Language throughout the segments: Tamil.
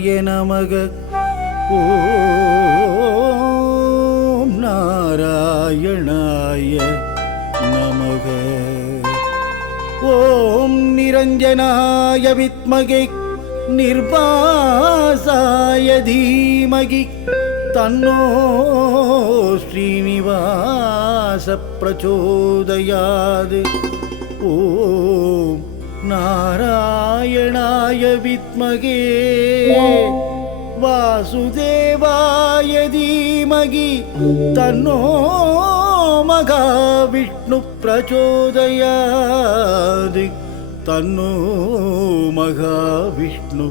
நாராயணாய நமக. ஓம் நாராயணாய நமக. ஓம் நிரஞ்சனாய வித்மகை. நிர்வாசாய தீமகி. தன்னோ ஸ்ரீனிவாச பிரச்சோதயாது. ஓம் நாராயணாய வித்மகே வாசுதேவாய தீமகி தன்னோ மகாவிஷ்ணு பிரச்சோதயாது தன்னோ மகாவிஷ்ணு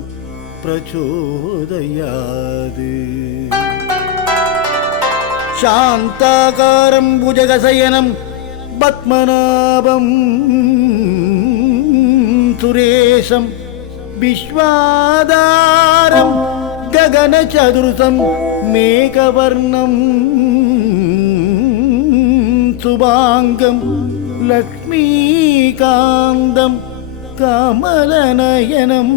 பிரச்சோதயாது சாந்தாகாரம் புஜகசயனம் பத்மநாபம் സുരേശം വിശ്വാധാരം ഗഗനചതുർസം മേഘവർണം സുഭാംഗം ലക്ഷ്മീകാന്തം കമലനയനം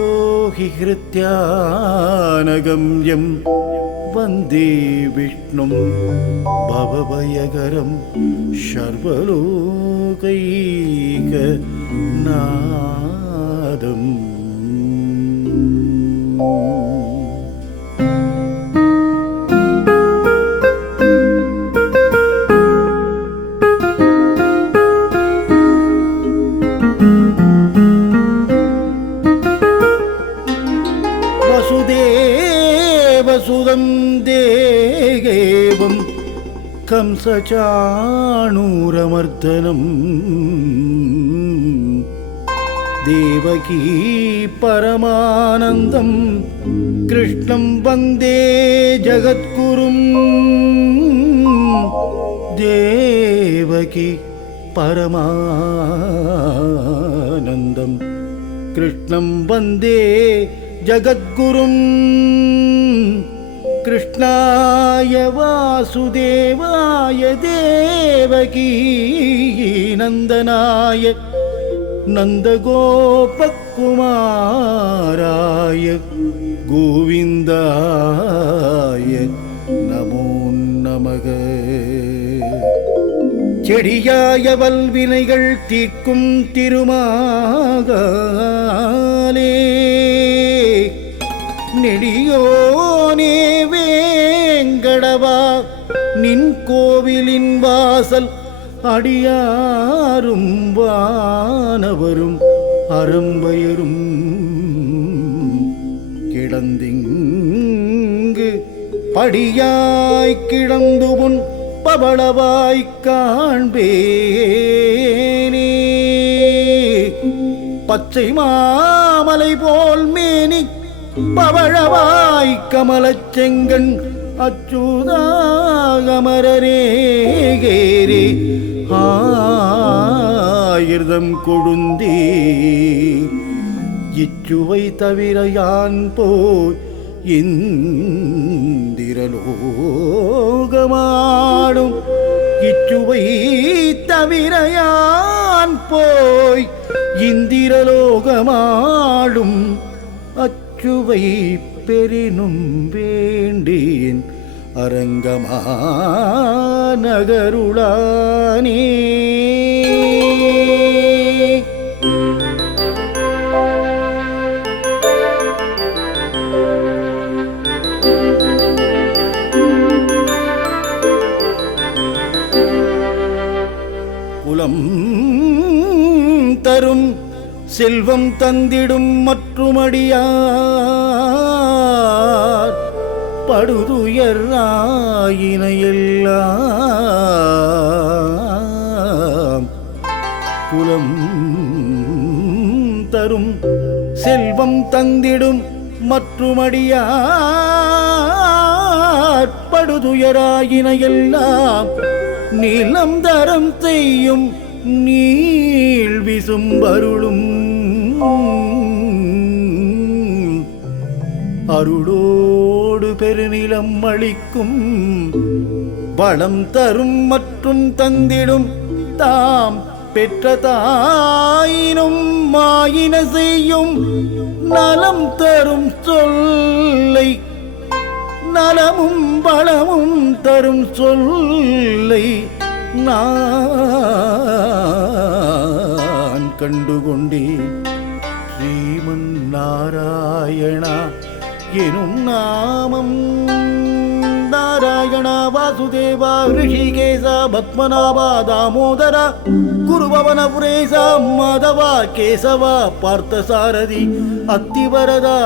कमलनयनं योगिहृत्यानगम्यं वन्दे विष्णुं भवभयकरं सर्वलोकैकनादम् कंसचाणूरमर्दनम् देवकी परमानन्दं कृष्णं वन्दे जगद्गुरुम् देवकी परमानन्दम् कृष्णं वन्दे जगद्गुरुम् कृष्णाय वासुदेवाय देवकी नन्दनाय नन्दगोपकुमाराय गोविन्दाय नमो नमः செடியாய வல்வினைகள் தீர்க்கும் திருமாகாலே நெடியோனே வேங்கடவா நின் கோவிலின் வாசல் அடியாரும் வானவரும் அறம்பயரும் கிடந்திங்கு படியாய் கிடந்து உன் பவளவாய் காண்பேனே. பச்சை மாமலை போல் மேனி பவழவாய் கமலச் செங்கண் அச்சுதாகமரரேகேரே ஆயிர்தம் கொழுந்தி. இச்சுவை தவிர யான் போய் இந்திரலோகமாடும். இச்சுவை தவிர யான் போய் இந்திரலோகமாடும். அச்சுவை பெரினும் வேண்டேன். அரங்கமா நகருளானே குலம் தரும் செல்வம் தந்திடும் மற்றுமடியார் படுதுயர் ஆயினையெல்லாம் குலம் தரும் செல்வம் தந்திடும் மற்றுமடியார். படுதுயராயினையெல்லாம் நிலம் தரம் செய்யும் நீள் விசும்பருளும் அருளோடு பெருநிலம் அளிக்கும் வளம் தரும் மற்றும் தந்திடும் தாம் பெற்ற தாயினும் மாயின செய்யும் நலம் தரும் சொல்லை நலமும் வளமும் தரும் சொல்லை நான் கண்டுகொண்டேன். ஸ்ரீமன் நாராயணா எனும் நாமம். நாராயணா வாசுதேவா ரிஷிகேசா பத்மநாபா தாமோதரா குருபவனபுரேசா மாதவா கேசவா பார்த்தசாரதி அத்திவரதா.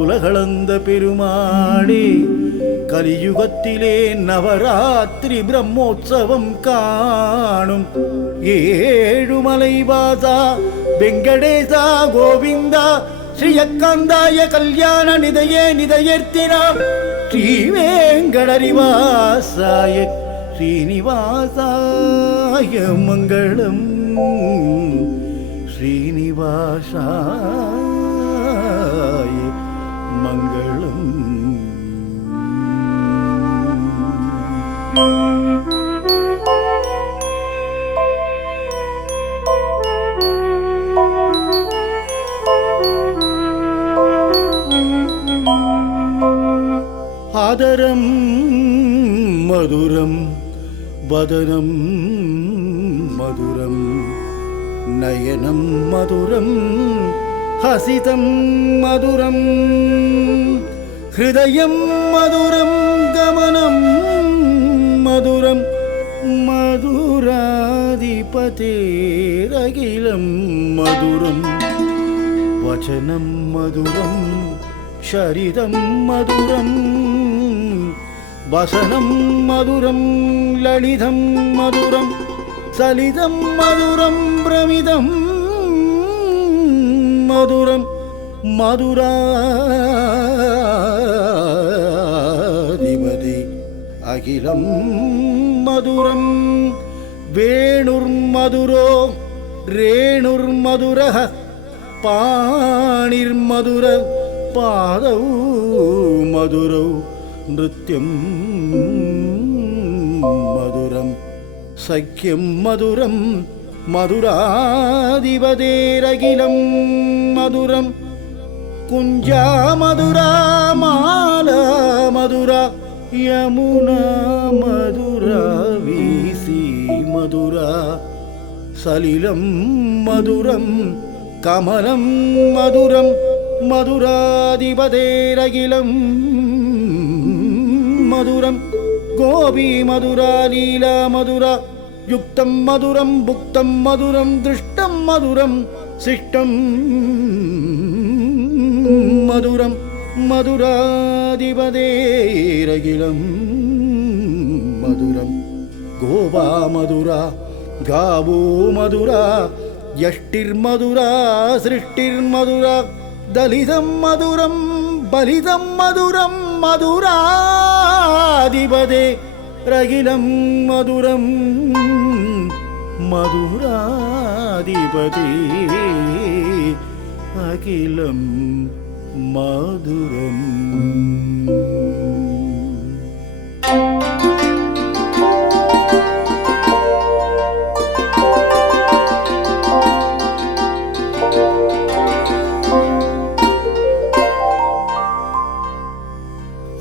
உலகளந்த பெருமாளே கலியுகத்திலே நவராத்திரி பிரம்மோற்சவம் காணும். ஏழுமலை வாசா வெங்கடேசா கோவிந்தா ஸ்ரீயக்காந்தாய கல்யாண நிதையே நிதையேர்த்தினாம் ஸ்ரீவேங்கடரிவாசாய ஸ்ரீனிவாசாய மங்களம் ஸ்ரீனிவாசாய மங்களம் Thank you. ஆதரம் மதுரம் வதனம் மதுரம் நயனம் மதுரம் ஹசிதம் மதுரம் ஹிருதயம் மதுரம் கமனம் மதுரம் சரிதம் மதுரம் வசனம் மதுரம் லலிதம் மதுரம் சலிதம் மதுரம் பிரமிதம் மதுரம் மதுராதிபதி அகிலம் மதுரம் வேணுர் மதுரோ ரேணுர் மதுர பாணிர் மதுர पादौ मधुरौ नृत्यं मधुरं सख्यं मधुरं मधुराधिपतेरखिलं मधुरं कुञ्जा मधुरा माला मधुरा यमुना मधुरा वीसी मधुरा सलिलं मधुरं कमलं மதுராதிபதேரகிலம் மதுரம் கோபி மதுரா லீலா மதுரா. யுக்தம் மதுரம் புக்தம் மதுரம் திருஷ்டம் மதுரம் சிஷ்டம் மதுரம். மதுராதிபதேரகிலம் மதுரம் கோபா மதுரா காவோ மதுரா யஷ்டிர் மதுரா சிருஷ்டிர் மதுரா. தலிதம் மதுரம் பலிதம் மதுரம் மதுராதிபதே. ரகிலம் மதுரம் மதுராதிபதி. அகிலம் மதுரம்.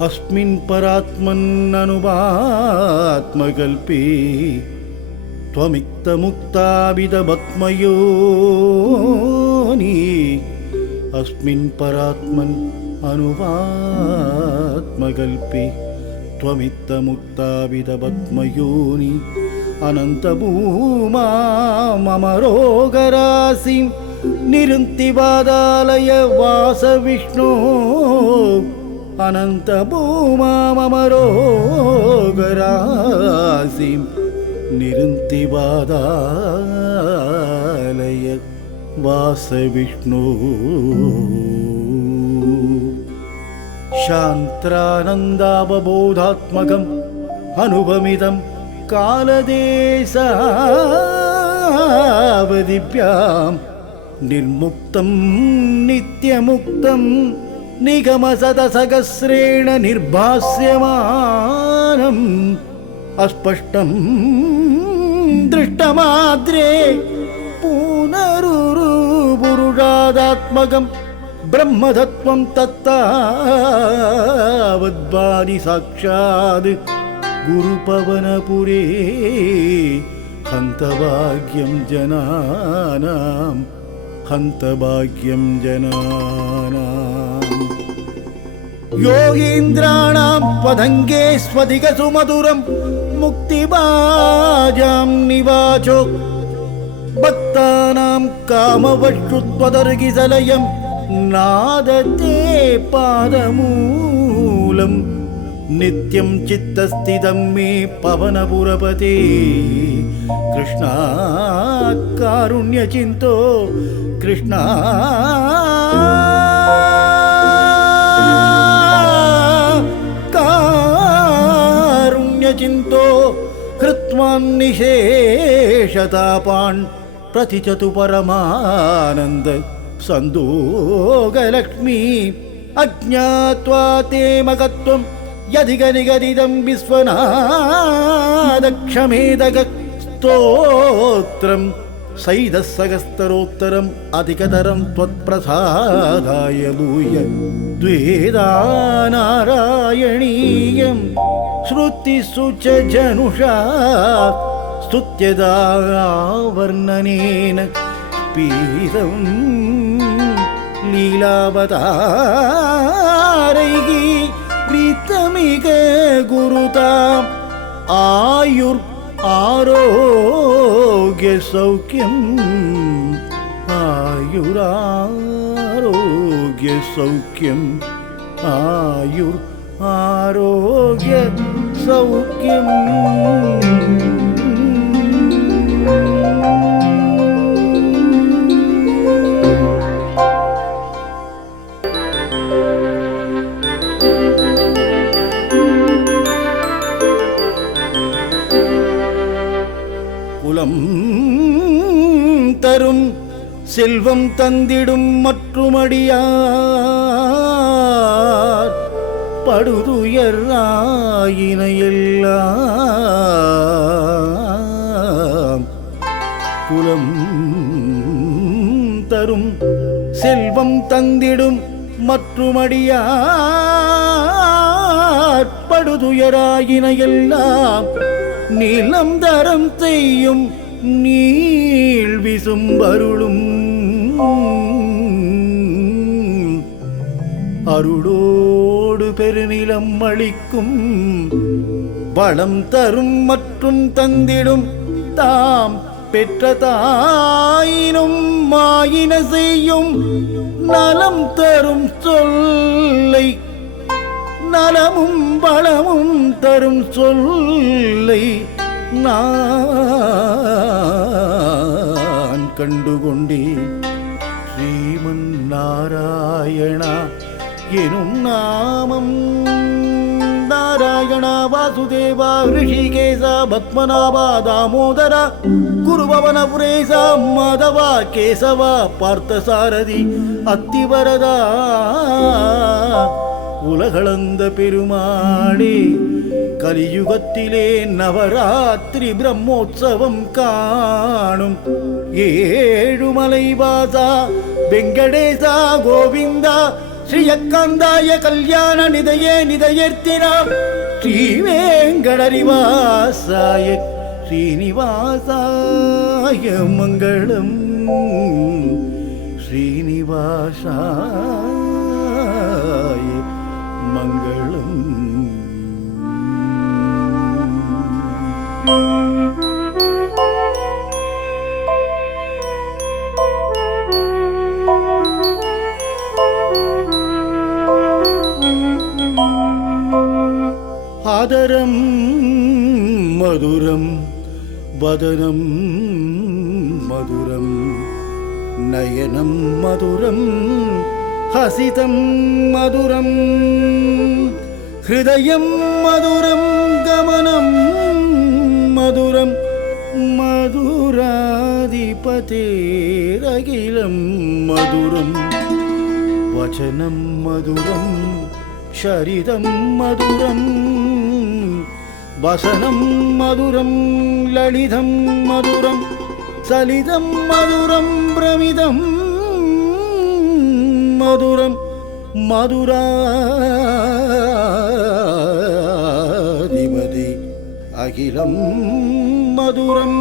अस्मिन् परात्मन्ननुवात्मकल्पे त्वमिक्तमुक्ताविदभक्मयोनि अस्मिन् परात्मन् अनुवात्मकल्पे त्वमित्तमुक्ताविदपद्मयोनि अनन्तभूमा मम रोगराशिं निरुन्तिवादालय वासविष्णो അനന്തഭൂമാമരോഗരാസിം നിരുന്തിവാദാലയ വാസവിഷ്ണു ശാന്ത്രാനന്ദാവബോധാത്മകം അനുപമിതം കാലദേശാവതിഭ്യാം നിർമുക്തം നിത്യമുക്തം निगमसदसहस्रेण निर्भास्यमानम् अस्पष्टं दृष्टमाद्रे पुनरुरुपुरुषादात्मकं ब्रह्मतत्त्वं तत्तावद्वादि साक्षात् गुरुपवनपुरे हन्तभाग्यं जनानां हन्तभाग्यं जनानाम् योगीन्द्राणां त्वदङ्गे स्वधिकसुमधुरं मुक्तिबाजां निवाचो भक्तानां कामवशुत्वदर्गिसलयं नादते पादमूलम् नित्यं चित्तस्थितं मे पवनपुरपते कृष्णा कारुण्यचिन्तो कृष्णा చింతో హృత్వాన్నిశేషతాపాన్ ప్రతిచతు పరమానంద సందోగలక్ష్మీ అజ్ఞాత్వా తే మగత్వం యదిగనిగదిదం విశ్వనాదక్షమేదగ స్తోత్రం सैदसहस्तरोत्तरम् अधिकतरं त्वत्प्रसादाय भूय द्वेदा नारायणीयं श्रुतिषु च जनुषा स्तुत्यदा वर्णनेन पीतं लीलावतारैः प्रीतमिक गुरुताम् आयुर् ఆరోగ్య సౌఖ్యం ఆయురారోగ్య సౌఖ్యం ఆయుర్ ఆరోగ్య సౌఖ్యం. செல்வம் தந்திடும் மற்றுமடியார் படுதுயர் ஆயினையெல்லாம் குலம் தரும். செல்வம் தந்திடும் மற்றுமடியார் படுதுயராயினையெல்லாம் நிலம் தரம் செய்யும் நீள் விசும்பருளும் அருளோடு பெருநிலம் அளிக்கும் வளம் தரும் மற்றும் தந்திடும் தாம் பெற்ற தாயினும் மாயின செய்யும் நலம் தரும் சொல்லை நலமும் வளமும் தரும் சொல்லை நான் கண்டுகொண்டேன். ஸ்ரீமன் நாராயணா எனும் நாமம். நாராயணா வாசுதேவா ரிஷிகேசா பத்மநாபா தாமோதரா குருபவன புரேசா மாதவா கேசவா பார்த்தசாரதி அத்திவரதா. உலகளந்த பெருமாளே கலியுகத்திலே நவராத்திரி பிரம்மோற்சவம் காணும். ஏழுமலை வாசா வெங்கடேசா கோவிந்தா ஸ்ரீயக்காந்தாய கல்யாண நிதையே நிதையர்த்தினாம் ஸ்ரீ வேங்கடரிவாசாய ஸ்ரீனிவாசாய மங்களம் ஸ்ரீனிவாசாய மங்களம் Thank you. ஆதரம் மதுரம் வதனம் மதுரம் நயனம் மதுரம் ஹசிதம் மதுரம் ஹிருதயம் மதுரம் கமனம் மதுரம் மதுராதிபதேரகிலம் மதுரம் வச்சனம் மதுரம் சரிதம் மதுரம் வசனம் மதுரம் லலிதம் மதுரம் சலிதம் மதுரம் பிரமிதம் மதுரம் மதுராதிபதி அகிலம் மதுரம்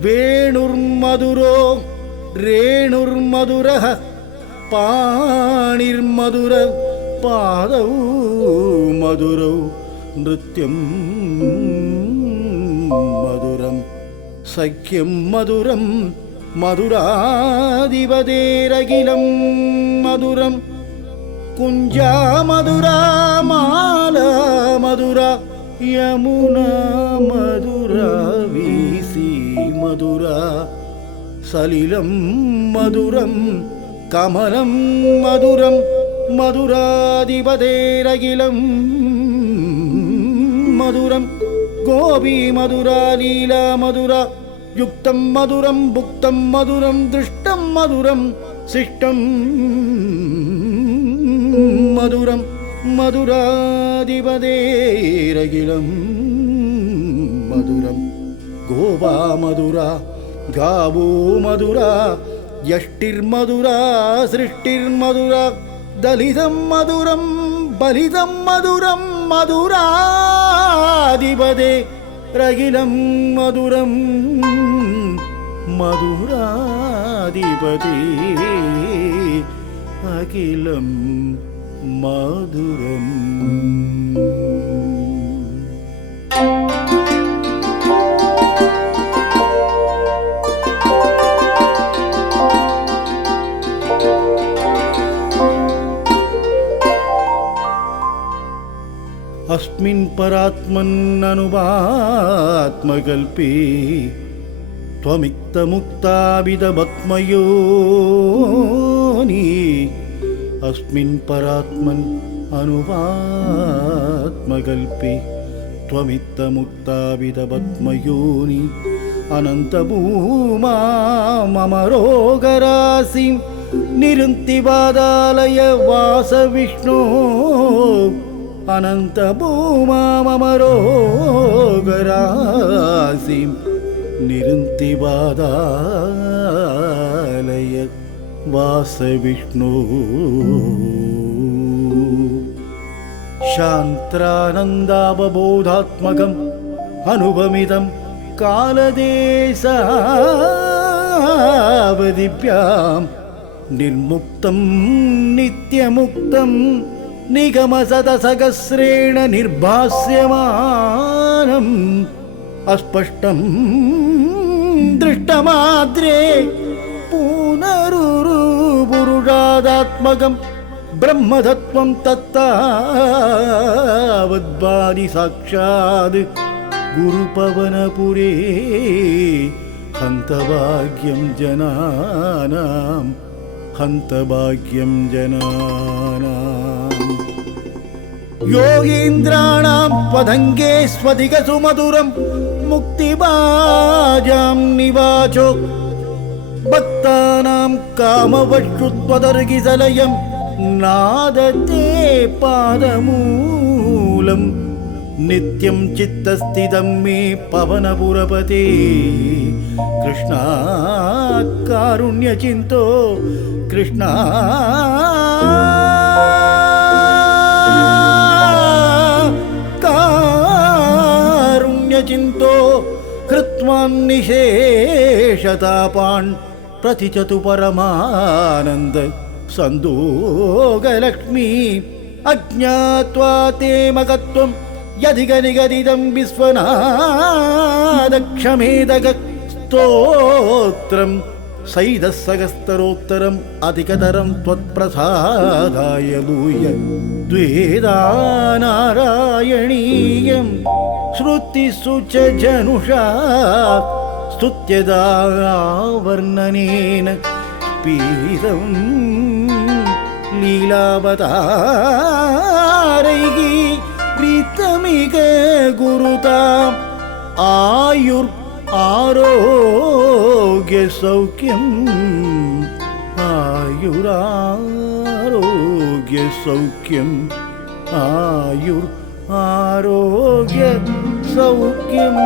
வேணுர்மதுரோ ரேணுர்மதுரः നൃത്യം മധുരം സഖ്യം മധുരം മധുരാധിപതേരഖിലം മധുരം കുഞ്ചാ മധുരാ മാല മധുര യമുന മധുര വീസി മധുര സലിലം മധുരം കമലം മധുരം മധുരാധിപതേരഖിലം மதுரம் கோபி மதுரா லீலா மதுரா யுக்தம் மதுரம் புக்தம் மதுரம் திருஷ்டம் மதுரம் சிஷ்டம் மதுரம் மதுராதிபதேரகிலம் மதுரம். கோவா மதுரா காவோ மதுரா யஷ்டிர்மதுரா சிருஷ்டிர்மதுரா தலிதம் மதுரம் பலிதம் மதுரம் மதுரா. മധുരാധിപതേ രകിലം മധുരം. മധുരാധിപതി അഖിലം മധുരം. thank you अस्मिन् परात्मन्ननुवात्मकल्पे त्वमिक्तमुक्ताविदभक्मयोनि अस्मिन् परात्मन् अनुवात्मकल्पे त्वमित्तमुक्ताविदभक्मयोनि अनन्तभूमा मम रोगराशिं निरुन्तिवादालय वासविष्णो अनन्तपूमामरोगरासिं निरुन्तिवादालय वासविष्णु। शान्त्रानन्दावबोधात्मकम् अनुपमितं कालदेशदिव्यां निर्मुक्तं नित्यमुक्तम् निगमसदसहस्रेण निर्भास्यमानम् अस्पष्टं दृष्टमाद्रे पुनरुरुपुरुषादात्मकं ब्रह्मतत्त्वं तत्तावद्वादि साक्षात् गुरुपवनपुरे हन्तभाग्यं जनानां हन्तभाग्यं जनानाम् യോഗീന്ദ്രാണാം പതംഗേ സ്വതിക സുമധുരം മുക്തിബാജാം നിവാചോ ഭക്താനാം കാമവക്ഷുത്വതർഗിസലയം നാദത്തെ പാദമൂലം നിത്യം ചിത്തസ്ഥിതം മേ പവനപുരപതി കൃഷ്ണ കാരുണ്യചിന്തോ കൃഷ്ണ कारुण्यचिन्तो कृत्वान्निशेषतापान् प्रतिचतु परमानन्द सन्दोगलक्ष्मी अज्ञात्वा ते मगत्वं यधिगनिगदिदं विश्वनादक्षमेदग स्तोत्रम् सैदस्सहस्तरोत्तरम् अधिकतरं त्वत्प्रसादाय भूय द्वेदा नारायणीयं श्रुतिषु च जनुषा स्तुत्यदा वर्णनेन पीतं लीलावतारैः प्रीतमिक गुरुताम् आयुर् ആരോഗ്യ ആയുരാരോഗ്യസൗഖ്യം ആയുർ ആരോഗ്യ സൗഖ്യം